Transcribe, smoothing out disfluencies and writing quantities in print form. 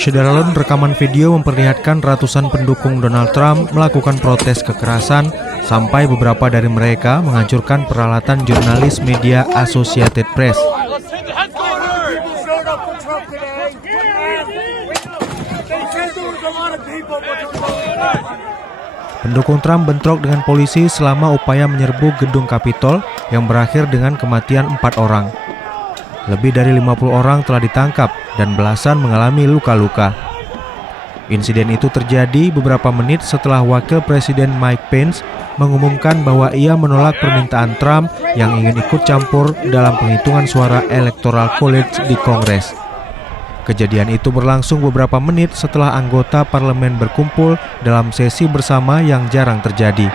Saudara, rekaman video memperlihatkan ratusan pendukung Donald Trump melakukan protes kekerasan sampai beberapa dari mereka menghancurkan peralatan jurnalis media Associated Press. Pendukung Trump bentrok dengan polisi selama upaya menyerbu gedung Capitol yang berakhir dengan kematian 4 orang. Lebih dari 50 orang telah ditangkap dan belasan mengalami luka-luka. Insiden itu terjadi beberapa menit setelah Wakil Presiden Mike Pence mengumumkan bahwa ia menolak permintaan Trump yang ingin ikut campur dalam penghitungan suara Electoral College di Kongres. Kejadian itu berlangsung beberapa menit setelah anggota parlemen berkumpul dalam sesi bersama yang jarang terjadi.